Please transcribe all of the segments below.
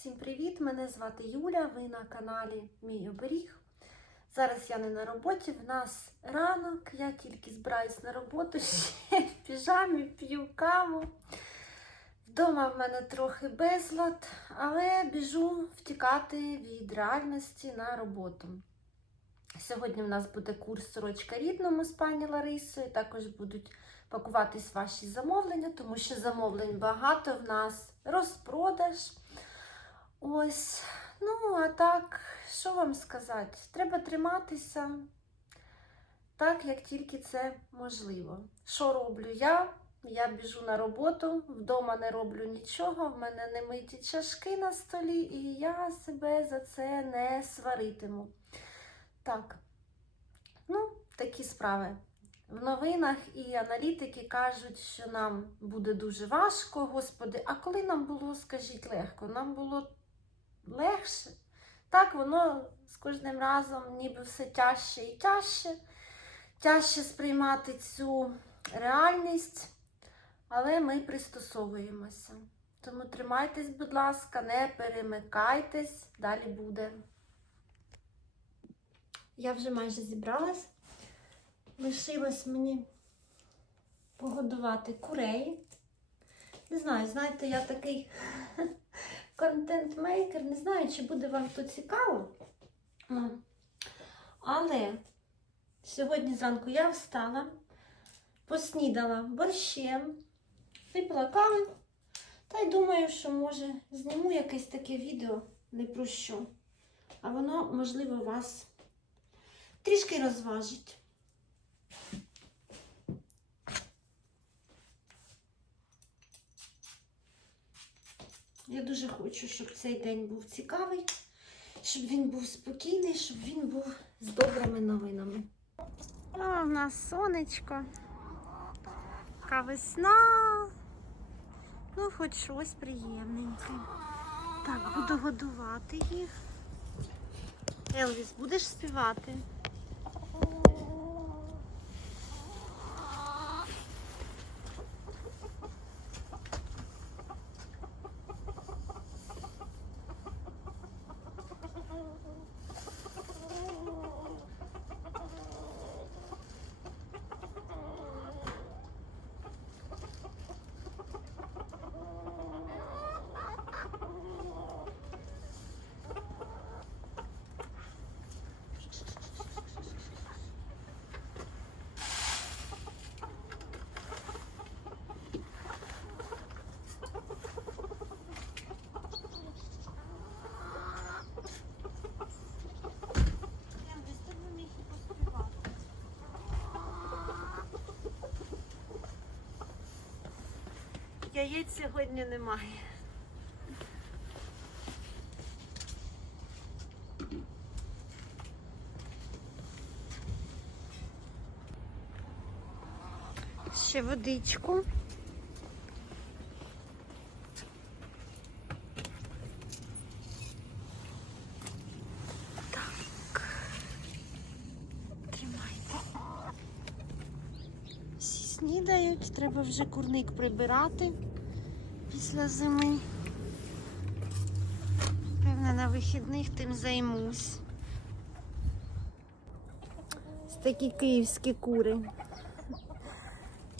Всім привіт! Мене звати Юля. Ви на каналі Мій Оберіг. Зараз я не на роботі, в нас ранок. Я тільки збираюсь на роботу, ще в піжамі, п'ю каву. Вдома в мене трохи безлад, але біжу втікати від реальності на роботу. Сьогодні в нас буде курс сорочка рідному з пані Ларисою. Також будуть пакуватись ваші замовлення, тому що замовлень багато в нас розпродаж. Ось, ну, а так, що вам сказати? Треба триматися так, як тільки це можливо. Що роблю я? Я біжу на роботу, вдома не роблю нічого, в мене не миті чашки на столі, і я себе за це не сваритиму. Так, ну, такі справи. В новинах і аналітики кажуть, що нам буде дуже важко, господи. А коли нам було, скажіть, легко? Нам було легше. Так, воно з кожним разом ніби все тяжче і тяжче. Тяжче сприймати цю реальність, але ми пристосовуємося. Тому тримайтесь, будь ласка, не перемикайтесь, далі буде. Я вже майже зібралась. Лишилось мені погодувати курей. Не знаю, знаєте, я такий контент-мейкер. Не знаю, чи буде вам тут цікаво. Але сьогодні зранку я встала, поснідала борщем, випила кави. Та й думаю, що може зніму якесь таке відео не про що. А воно, можливо, вас трішки розважить. Я дуже хочу, щоб цей день був цікавий, щоб він був спокійний, щоб він був з добрими новинами. А, у нас сонечко. Така весна. Ну, хоч щось приємненьке. Так, буду годувати їх. Елвіс, будеш співати? Яєць сьогодні немає. Ще водичку. Так. Тримайте. Всі снідають, треба вже курник прибирати після зими. Певне, на вихідних тим займусь. Такі київські кури.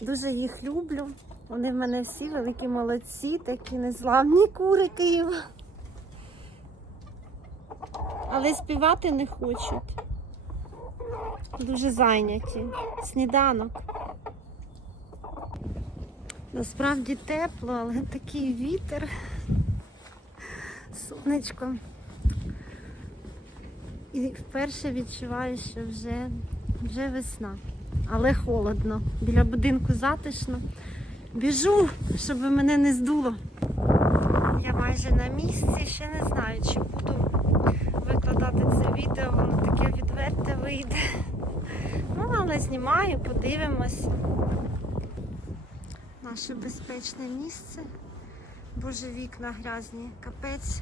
Дуже їх люблю. Вони в мене всі великі молодці, такі незламні кури Києва. Але співати не хочуть. Дуже зайняті. Сніданок. Насправді тепло, але такий вітер. Сонечко. І вперше відчуваю, що вже, вже весна. Але холодно. Біля будинку затишно. Біжу, щоб мене не здуло. Я майже на місці, ще не знаю, чи буду викладати це відео, воно таке відверте вийде. Ну, але знімаю, подивимося. Наше безпечне місце. Боже, вікна грязні. Капець.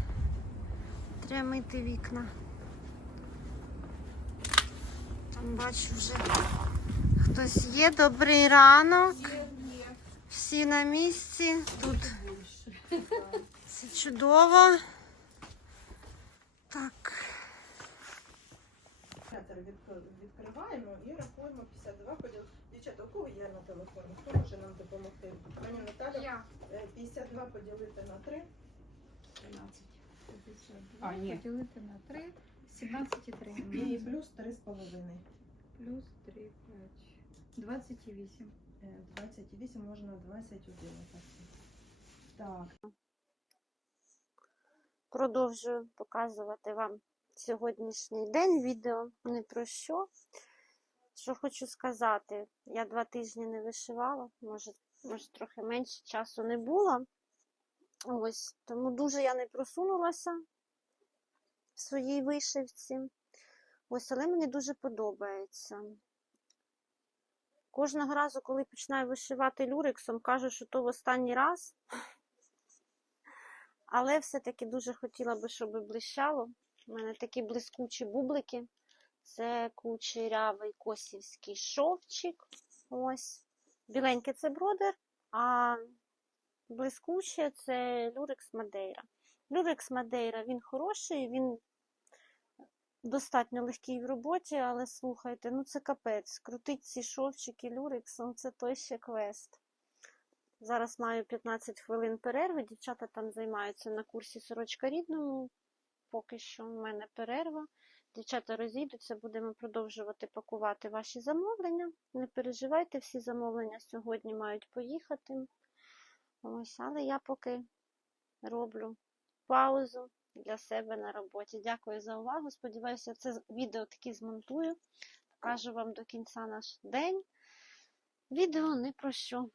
Треба мити вікна. Там бачу вже хтось є. Добрий ранок. Всі на місці. Тут Це чудово. Так. Відкриваємо і рахуємо 52 поділ. Дівчата, у кого є на телефоні? Допомогти? Пані Наталя, Я. е, 52 поділити на 3. 13. А, ні. Поділити на 3, 17,3. І плюс 3,5. Плюс 3, 5. 28. Е, 28 можна 20 уділити. Так, Продовжую показувати вам сьогоднішній день відео не про що. Що хочу сказати, я два тижні не вишивала, може, може трохи менше часу не було. Ось, тому дуже я не просунулася в своїй вишивці. Ось, але мені дуже подобається. Кожного разу, коли починаю вишивати люрексом, кажу, що то в останній раз. Але все-таки дуже хотіла би, щоб блищало. У мене такі блискучі бублики. Це кучерявий косівський шовчик. Ось. Біленький це бродер, а блискуче це люрекс Мадейра. Люрекс Мадейра він хороший, він достатньо легкий в роботі, але слухайте, ну це капець. Крутить ці шовчики люрексом, це той ще квест. Зараз маю 15 хвилин перерви. Дівчата там займаються на курсі сорочка рідному. Поки що в мене перерва. Дівчата розійдуться, будемо продовжувати пакувати ваші замовлення. Не переживайте, всі замовлення сьогодні мають поїхати. Ось, але я поки роблю паузу для себе на роботі. Дякую за увагу. Сподіваюся, це відео таки змонтую. Покажу вам до кінця наш день. Відео не про що.